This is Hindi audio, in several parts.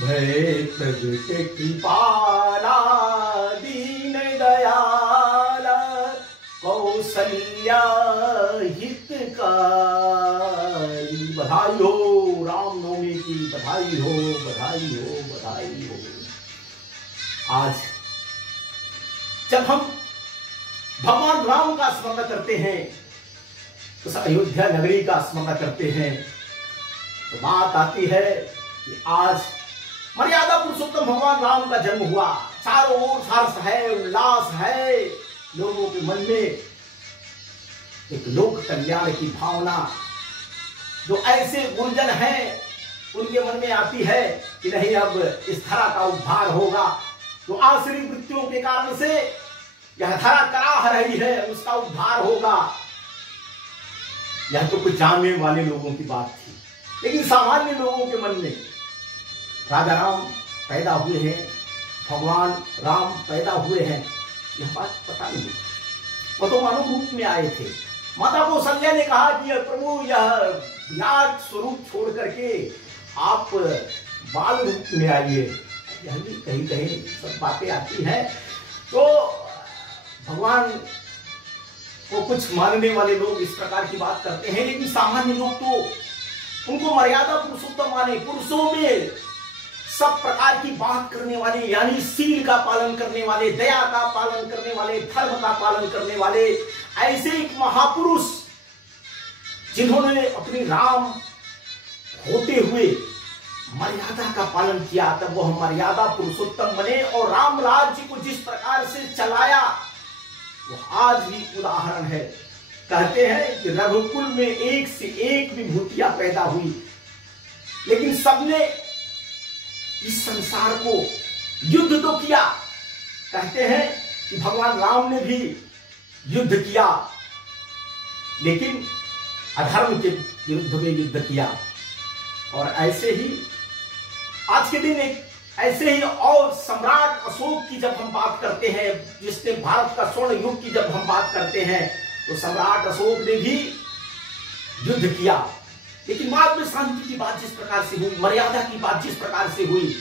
भय प्रगट कृपाला दीन दयाला कौसल्या हितकारी। बधाई हो रामनवमी की, बधाई हो, बधाई हो, बधाई हो। आज जब हम भगवान राम का स्मरण करते हैं, उस अयोध्या नगरी का स्मरण करते हैं, तो बात आती है कि आज मर्यादा पुरुषोत्तम भगवान राम का जन्म हुआ। चारों ओर हर्ष है, उल्लास है, लोगों के मन में एक लोक कल्याण की भावना, जो ऐसे गुरुजन हैं उनके मन में आती है कि नहीं, अब इस धरा का उद्धार होगा। तो आसुरी वृत्तियों के कारण से यह धरा कराह रही है, उसका उद्धार होगा। यह तो कुछ जानने वाले लोगों की बात थी, लेकिन सामान्य लोगों के मन में राजा राम पैदा हुए हैं, भगवान राम पैदा हुए हैं, यह बात पता नहीं। वो तो मानव रूप में आए थे। माता कौशल्या ने कहा कि प्रभु, यह विराट स्वरूप छोड़ करके आप बाल रूप में आइए। यह भी कहीं कहीं सब बातें आती हैं। तो भगवान को कुछ मानने वाले लोग इस प्रकार की बात करते हैं, लेकिन सामान्य लोग तो उनको मर्यादा पुरुषोत्तम माने। पुरुषों में सब प्रकार की बात करने वाले, यानी सील का पालन करने वाले, दया का पालन करने वाले, धर्म का पालन करने वाले, ऐसे एक महापुरुष जिन्होंने अपनी राम होते हुए मर्यादा का पालन किया, तब वह मर्यादा पुरुषोत्तम बने और राम राज्य को जिस प्रकार से चलाया वो आज भी उदाहरण है। कहते हैं कि रघुकुल में एक से एक विभूतियां पैदा हुई, लेकिन सबने इस संसार को युद्ध तो किया। कहते हैं कि भगवान राम ने भी युद्ध किया, लेकिन अधर्म के विरुद्ध में युद्ध किया। और ऐसे ही आज के दिन एक ऐसे ही और सम्राट अशोक की जब हम बात करते हैं, जिसने भारत का स्वर्ण युग की जब हम बात करते हैं, तो सम्राट अशोक ने भी युद्ध किया, लेकिन बाद में शांति की बात जिस प्रकार से हुई, मर्यादा की बात जिस प्रकार से हुई,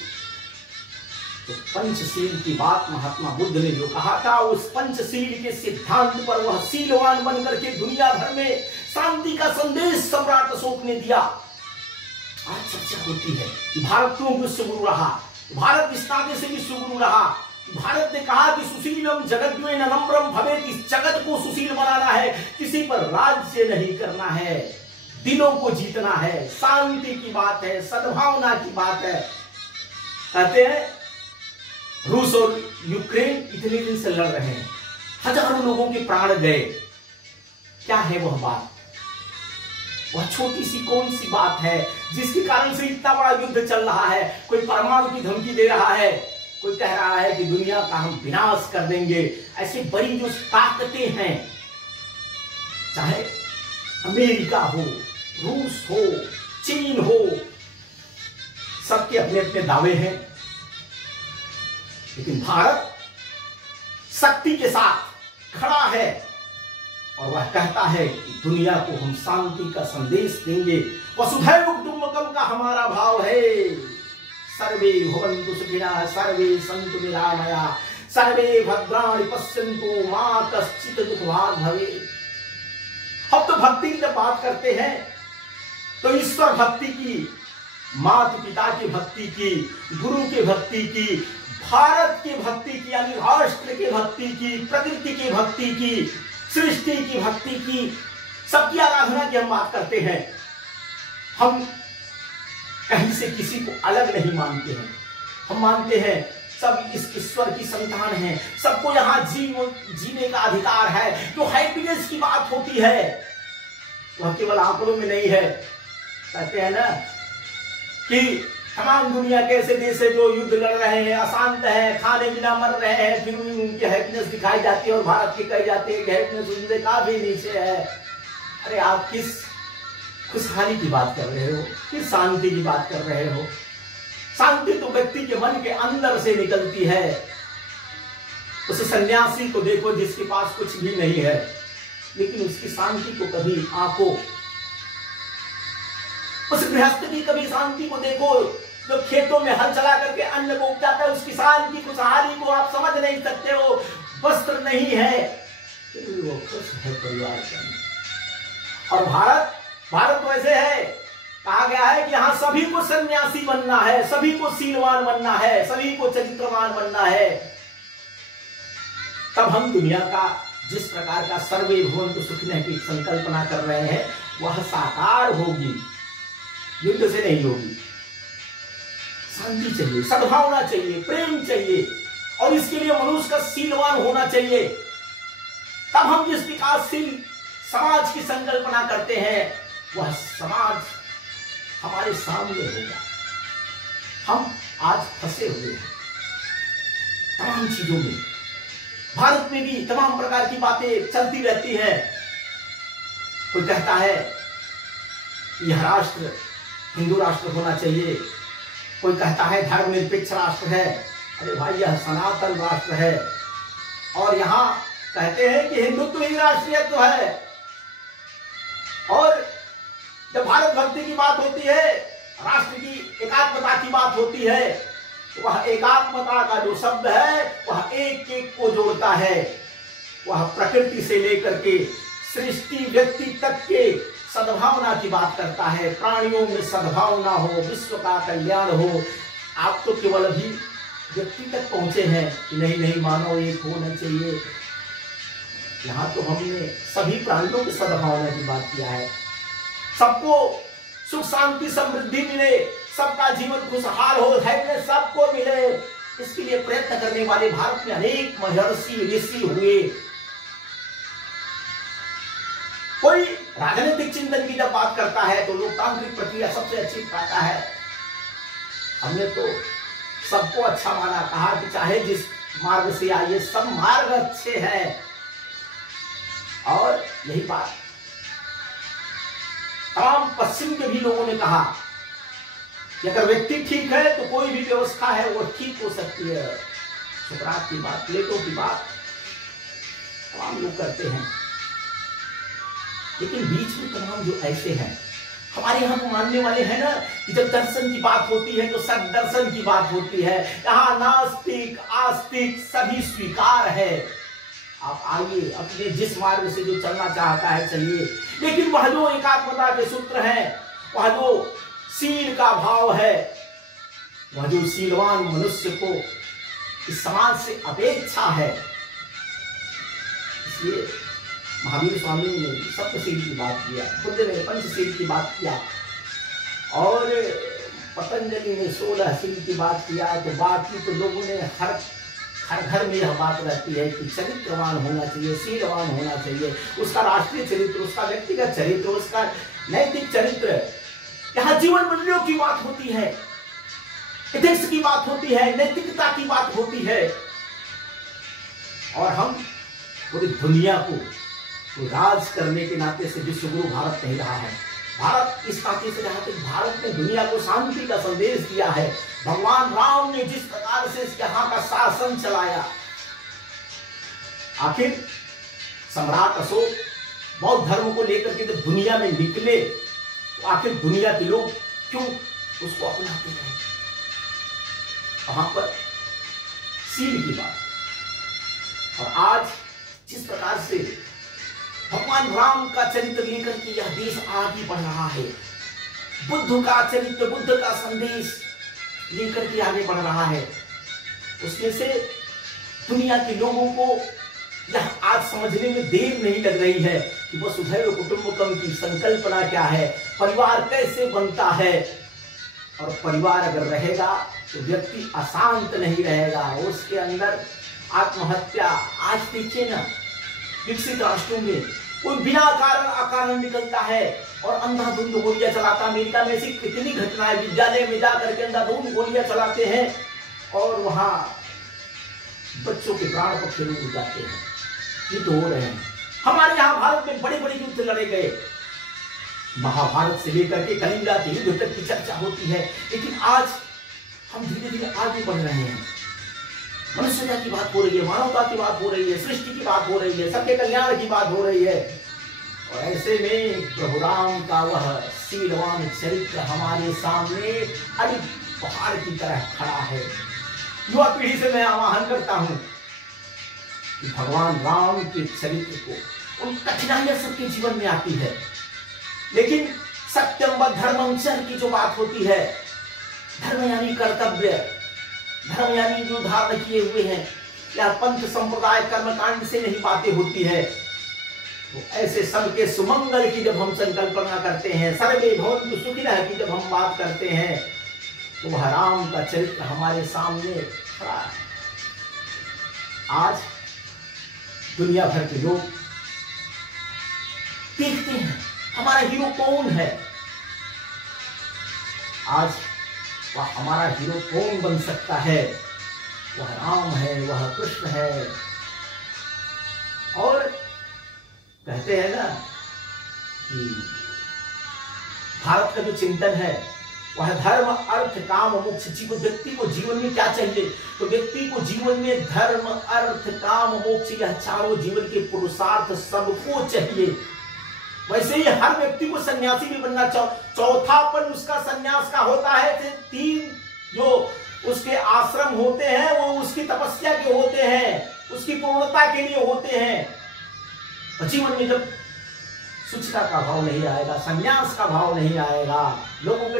तो पंचशील की बात महात्मा बुद्ध ने जो कहा था, उस पंचशील के सिद्धांत पर वह शीलवान बनकर के दुनिया भर में शांति का संदेश सम्राट अशोक ने दिया। आज चर्चा होती है कि भारत क्यों विश्व गुरु रहा, भारत इस नाते से विश्व गुरु रहा। भारत ने कहा कि सुशीलम जगद्वेन नम्रम भवेत्, इस जगत को सुशील बनाना है, किसी पर राज्य नहीं करना है, दिलों को जीतना है, शांति की बात है, सद्भावना की बात है। कहते हैं रूस और यूक्रेन इतने दिन से लड़ रहे हैं, हजारों लोगों के प्राण गए। क्या है वह बात? वह छोटी सी कौन सी बात है जिसके कारण से इतना बड़ा युद्ध चल रहा है? कोई परमाणु की धमकी दे रहा है, कोई कह रहा है कि दुनिया का हम विनाश कर देंगे। ऐसी बड़ी जो ताकतें हैं, चाहे अमेरिका हो, रूस हो, चीन हो, सबके अपने अपने दावे हैं, लेकिन भारत शक्ति के साथ खड़ा है और वह कहता है कि दुनिया को हम शांति का संदेश देंगे। वसुधैव कुटुंबकम का हमारा भाव है। सर्वे भवन्तु सुखिनः, सर्वे सन्तु निरामयाः, सर्वे भद्राणि पश्यन्तु मा कश्चित् दुःखभाग् भवेत्। हम तो भक्ति की जब बात करते हैं तो ईश्वर भक्ति की, माता पिता की भक्ति की, गुरु की भक्ति की, भारत की भक्ति की, यानी राष्ट्र की भक्ति की, प्रकृति की भक्ति की, सृष्टि की भक्ति की, सबकी आराधना की हम बात करते हैं। हम कहीं से किसी को अलग नहीं मानते हैं। हम मानते हैं सब इस ईश्वर की संतान हैं, सबको यहाँ जीने का अधिकार है। जो हैप्पीनेस की बात होती है वह केवल आंकड़ों में नहीं है। कहते हैं ना कि तमाम दुनिया के ऐसे देश है जो युद्ध लड़ रहे हैं, अशांत है, खाने बिना मर रहे हैं, फिर भी उनकी हैप्पीनेस दिखाई जाती है, और भारत की कही जाती है कि हैप्पीनेस उनसे काफी नीचे है। अरे आप किस खुशहाली की बात कर रहे हो, किस शांति की बात कर रहे हो? शांति तो व्यक्ति के मन के अंदर से निकलती है। उस सन्यासी को देखो जिसके पास कुछ भी नहीं है, लेकिन उसकी शांति को कभी आंको। उस गृहस्थ की कभी शांति को देखो जो खेतों में हल चला करके अन्न को उपजाता है, उस किसान की खुशहाली को आप समझ नहीं सकते हो। वस्त्र नहीं है फिर वो खुश है परिवार के अंदर। और भारत वैसे है, कहा गया है कि यहाँ सभी को सन्यासी बनना है, सभी को शीलवान बनना है, सभी को चरित्रवान बनना है। तब हम दुनिया का जिस प्रकार का सर्वे भवन्तु सुखिनः की संकल्पना कर रहे हैं वह साकार होगी, युद्ध से नहीं होगी। शांति चाहिए, सद्भावना चाहिए, प्रेम चाहिए, और इसके लिए मनुष्य का शीलवान होना चाहिए। तब हम जिस विकासशील समाज की संकल्पना करते हैं वह समाज हमारे सामने होगा। हम आज फंसे हुए हैं तमाम चीजों में। भारत में भी तमाम प्रकार की बातें चलती रहती है। कोई कहता है यह राष्ट्र हिंदू राष्ट्र होना चाहिए, कोई कहता है धर्मनिरपेक्ष राष्ट्र है। अरे भाई, यह सनातन राष्ट्र है। और यहां कहते हैं कि हिंदुत्व ही राष्ट्रीयत्व है। और जब भारत भक्ति की बात होती है, राष्ट्र की एकात्मता की बात होती है, तो वह एकात्मता का जो शब्द है वह एक एक को जोड़ता है। वह प्रकृति से लेकर के सृष्टि व्यक्ति तक के सद्भावना की बात करता है। प्राणियों में सद्भावना हो, विश्व का कल्याण हो। आप तो केवल अभी व्यक्ति तक पहुंचे हैं कि नहीं मानव एक होना चाहिए। यहाँ तो हमने सभी प्राणियों की सद्भावना की बात किया है। सबको सुख शांति समृद्धि मिले, सबका जीवन खुशहाल हो, धैर्य सबको मिले, इसके लिए प्रयत्न करने वाले भारत में अनेक महर्षि ऋषि हुए। कोई राजनीतिक चिंतन की जब बात करता है तो लोकतांत्रिक प्रक्रिया सबसे अच्छी कहता है। हमने तो सबको अच्छा माना, कहा कि चाहे जिस मार्ग से आइए सब मार्ग अच्छे हैं। और यही बात तमाम पश्चिम के भी लोगों ने कहा कि अगर व्यक्ति ठीक है तो कोई भी व्यवस्था है वो ठीक हो सकती है। सुकरात की बात, प्लेटो की बात तमाम लोग करते हैं, लेकिन बीच में तमाम जो ऐसे हैं, हमारे यहाँ तो मानने वाले हैं ना कि जब दर्शन की बात होती है तो सब दर्शन की बात होती है। यहाँ नास्तिक आस्तिक सभी स्वीकार है। आप आइए, अपने जिस मार्ग से जो चलना चाहता है चलिए, लेकिन वह जो एकात्मता के सूत्र हैं, वह जो शील का भाव है, वह जो शीलवान मनुष्य को इस समाज से अपेक्षा है। इसलिए महावीर स्वामी ने सप्तशील की बात किया, बुद्ध ने पंचशील की बात किया, और पतंजलि ने 16 शील की बात किया। तो बाकी तो लोगों ने हर घर में यह बात रहती है कि चरित्रवान होना चाहिए, शीलवान होना चाहिए। उसका राष्ट्रीय चरित्र, उसका व्यक्तिगत चरित्र, उसका नैतिक चरित्र। यहाँ जीवन मूल्यों की बात होती है, एथिक्स की बात होती है, नैतिकता की बात होती है। और हम पूरी दुनिया को राज करने के नाते से विश्वगुरु भारत कह रहा है। भारत इस नाते से जहां तक भारत ने दुनिया को शांति का संदेश दिया है, भगवान राम ने जिस प्रकार से यहाँ का शासन चलाया। आखिर सम्राट अशोक बौद्ध धर्म को लेकर के जब दुनिया में निकले तो आखिर दुनिया के लोग क्यों उसको अपनाते रहे? वहां पर शील की बात। और आज जिस प्रकार से भगवान राम का चरित्र लेकर के यह देश आगे बढ़ रहा है, बुद्ध का चरित्र, बुद्ध का संदेश लेकर के आगे बढ़ रहा है, उसमें से दुनिया के लोगों को यह आज समझने में देर नहीं लग रही है कि वसुधैव कुटुंबकम की संकल्पना क्या है, परिवार कैसे बनता है। और परिवार अगर रहेगा तो व्यक्ति अशांत नहीं रहेगा, उसके अंदर आत्महत्या। आज देखिए ना, विकसित राष्ट्रों में कोई बिना कारण अकारण निकलता है और अंधाधुंध गोलियां चलाता। अमेरिका में ऐसी कितनी घटनाएं, विद्यालय में जाकर के अंधाधुंध गोलियां चलाते हैं और वहां बच्चों के प्राण पक्षी उड़ जाते हैं। ये तो हो रहे हैं। हमारे यहाँ भारत में बड़े बड़े युद्ध लड़े गए, महाभारत से लेकर के कलिंगा के युद्ध तक की चर्चा होती है, लेकिन आज हम धीरे धीरे आगे बढ़ रहे हैं। मनुष्यता की बात हो रही है, मानवता की बात हो रही है, सृष्टि की बात हो रही है, सबके कल्याण की बात हो रही है। और ऐसे में प्रभु राम का वह शीलवान चरित्र हमारे सामने पहाड़ की तरह खड़ा है। युवा पीढ़ी से मैं आह्वान करता हूं कि भगवान राम के चरित्र को, उन कठिनाइयां सबके जीवन में आती है, लेकिन सत्यम व धर्मम चर की जो बात होती है, धर्म यानी कर्तव्य, धर्म यानी जो धारण किए हुए हैं, या पंथ संप्रदाय कर्मकांड से नहीं बातें होती है। तो ऐसे सबके सुमंगल की जब हम संकल्पना करते हैं, सर्वे भवन्तु सुखिनः की जब हम बात करते हैं, तो वह राम का चरित्र हमारे सामने खड़ा है। आज दुनिया भर के लोग देखते हैं हमारा हीरो कौन है। आज वह हमारा हीरो कौन बन सकता है? वह राम है, वह कृष्ण है। और कहते हैं ना कि भारत का जो चिंतन है वह धर्म अर्थ काम मोक्ष। व्यक्ति को जीवन में क्या चाहिए? तो व्यक्ति को जीवन में धर्म अर्थ काम मोक्ष, यह चारों जीवन के पुरुषार्थ सबको चाहिए। वैसे ही हर व्यक्ति को सन्यासी भी बनना चौथापन उसका सन्यास का होता है। 3 जो उसके आश्रम होते हैं वो उसकी तपस्या के होते हैं, उसकी पूर्णता के लिए होते हैं। जीवन में जब शुचिता का भाव नहीं आएगा, सन्यास का भाव नहीं आएगा, लोगों के